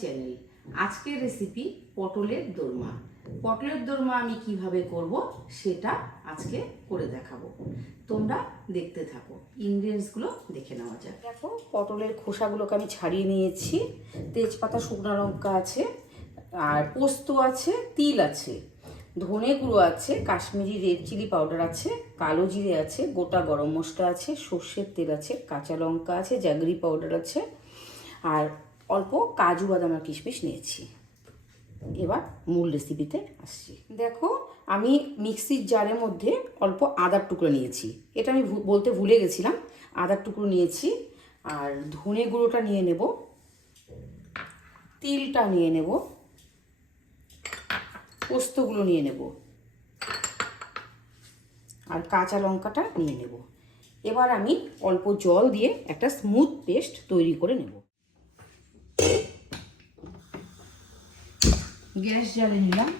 Channel. আজকের recipe পটলের দোরমা। পটলের দোরমা আমি কিভাবে করব সেটা আজকে করে দেখাবো। তোমরা দেখতে থাকো, ইনগ্রেডিয়েন্টসগুলো দেখে নেওয়া যাক। দেখো, পটলের খোসাগুলোকে আমি ছাড়িয়ে নিয়েছি। তেজপাতা, শুকনো লঙ্কা আছে, আর পোস্ত আছে, তিল আছে, ধনে গুঁড়ো আছে, কাশ্মীরি রেড চিলি পাউডার আছে, কালো জিরে আছে, গোটা গরম মশলা আছে, সর্ষের তেল আছে, কাঁচা লঙ্কা আছে, জাগরি পাউডার আছে, আর অল্প কাজু বাদাম আর কিশমিশ নিয়েছি। এবার মূল রেসিপিতে আসছি। দেখো, আমি মিক্সির জারের মধ্যে অল্প আদার টুকরো নিয়েছি। এটা আমি বলতে ভুলে গেছিলাম, আদার টুকরো নিয়েছি। আর ধনে গুঁড়োটা নিয়ে নেব, তিলটা নিয়ে নেব, পোস্তগুলো নিয়ে নেব, আর কাঁচা লঙ্কাটা নিয়ে নেব। এবার আমি অল্প জল দিয়ে একটা স্মুথ পেস্ট তৈরি করে নেব। গ্যাস জ্বালিয়ে নিলাম।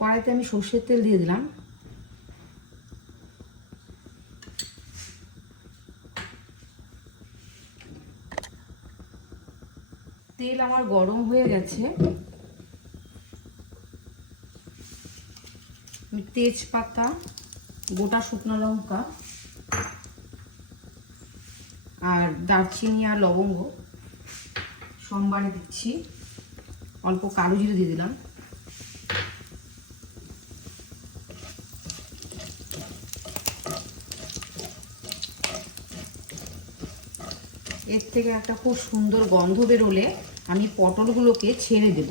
কড়াইতে আমি সর্ষের তেল দিয়ে দিলাম। তেল আমার গরম হয়ে গেছে। আমি তেজপাতা, গোটা শুকনো লঙ্কা আর দারচিনি আর লবঙ্গ সোমবারে দিচ্ছি। অল্প কালো জিরে দিয়ে দিলাম। এর থেকে একটা খুব সুন্দর গন্ধ বেরোলে আমি পটলগুলোকে ছেড়ে দেব।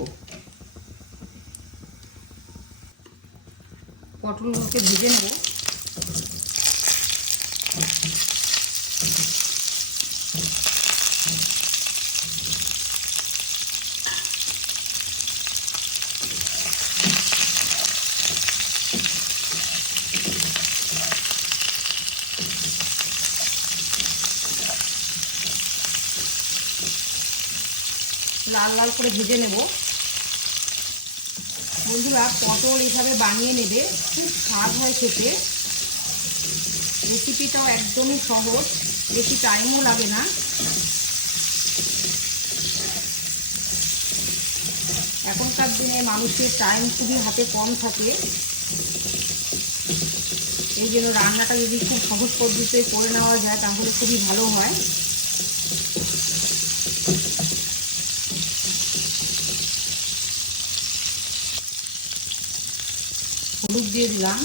পটলগুলোকে ভেজে নেব। লাল লাল করে ভেজে নেব। বন্ধুরা, পটল এইভাবে বানিয়ে নেবে, খুব স্বাদ হয় খেতে। রেসিপিটাও একদমই সহজ, বেশি টাইমও লাগে না। এখনকার দিনে মানুষের টাইম খুবই হাতে কম থাকে, এই জন্য রান্নাটা যদি খুব সহজ পদ্ধতিতে করে নেওয়া যায় তাহলে খুবই ভালো হয়। হলুদ দিয়ে দিলাম,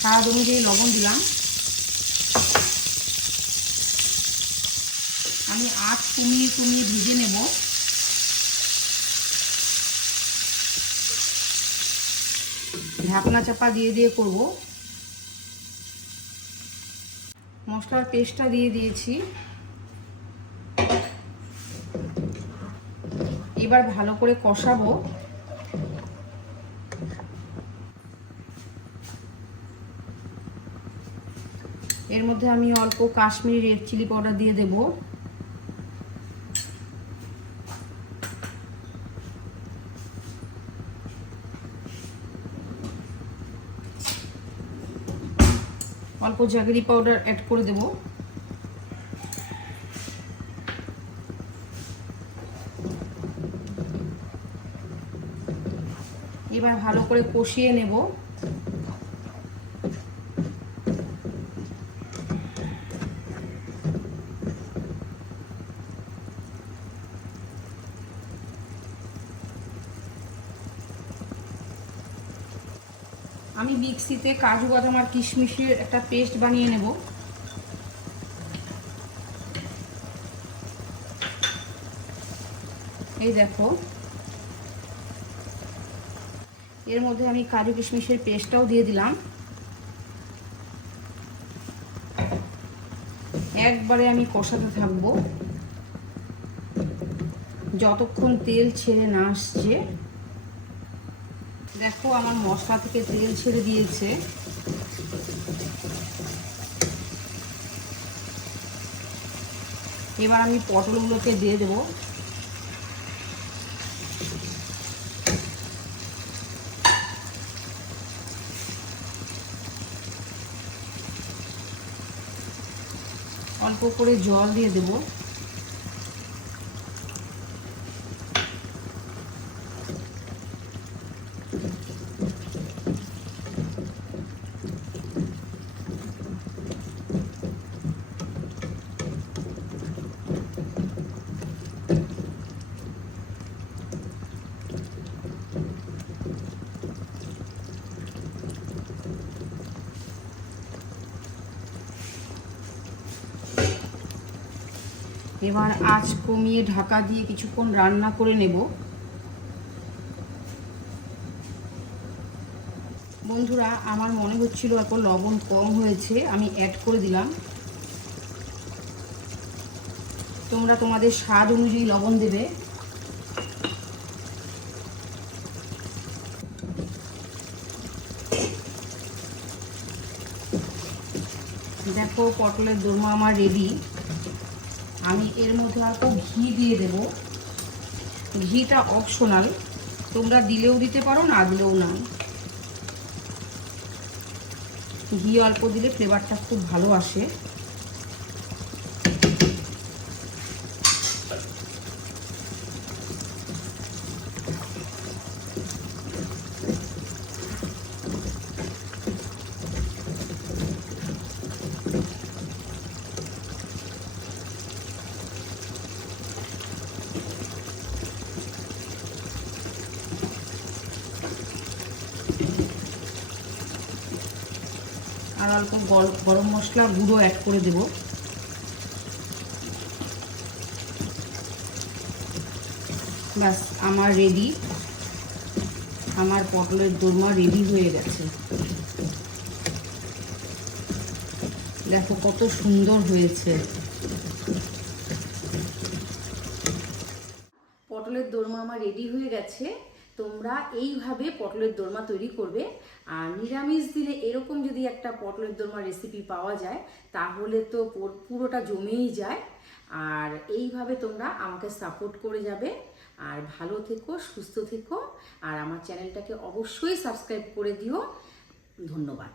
স্বাদ অনুযায়ী লবণ দিলাম। আমি আঁচ কমিয়ে কমিয়ে ভেজে নেব। ঢাকনা চাপা দিয়ে দিয়ে করব। মশলার পেস্টটা দিয়ে দিয়েছি। এবার ভালো করে কষাবো। এর মধ্যে আমি অল্প কাশ্মীরি রেড চিলি পাউডার দিয়ে দেব। অল্প জাগরি পাউডার অ্যাড করে দেব। এবার ভালো করে কষিয়ে নেব। আমি মিক্সিতে কাজু বাদাম আর কিশমিশের একটা পেস্ট বানিয়ে নেব। এই দেখো, এর মধ্যে আমি কাজু কিশমিশের পেস্টটাও দিয়ে দিলাম। একবারে আমি কষাতে থাকবো যতক্ষণ তেল ছেড়ে না আসছে। দেখো আমার মশলা থেকে তেল ছেড়ে দিয়েছে। এবার আমি পটলগুলোকে দিয়ে দেবো। অল্প করে জল দিয়ে দেবো। এবার আঁচ কমিয়ে ঢাকা দিয়ে কিছুক্ষণ রান্না করে নেব। বন্ধুরা, আমার মনে হচ্ছিল এখন লবণ কম হয়েছে, আমি অ্যাড করে দিলাম। তোমরা তোমাদের স্বাদ অনুযায়ী লবণ দেবে। দেখো পটলের দোরমা আমার রেডি। আমি এর মধ্যে অল্প ঘি দিয়ে দেব। ঘিটা অপশনাল, তোমরা দিলেও দিতে পারো, না দিলেও না। ঘি অল্প দিলে ফ্লেভারটা খুব ভালো আসে। আর অল্প গরম মশলা গুঁড়ো অ্যাড করে দেব। ব্যাস আমার রেডি। আমার পটলের দোরমা রেডি হয়ে গেছে। দেখো কত সুন্দর হয়েছে। পটলের দোরমা আমার রেডি হয়ে গেছে। তোমরা এইভাবে পটলের দোরমা তৈরি করবে। আর নিরামিষ দিনে এরকম যদি একটা পটলের দোরমা রেসিপি পাওয়া যায় তাহলে তো পুরোটা জমেই যায়। আর এইভাবে তোমরা আমাকে সাপোর্ট করে যাবে। আর ভালো থেকো, সুস্থ থেকো। আর আমার চ্যানেলটাকে অবশ্যই সাবস্ক্রাইব করে দিও। ধন্যবাদ।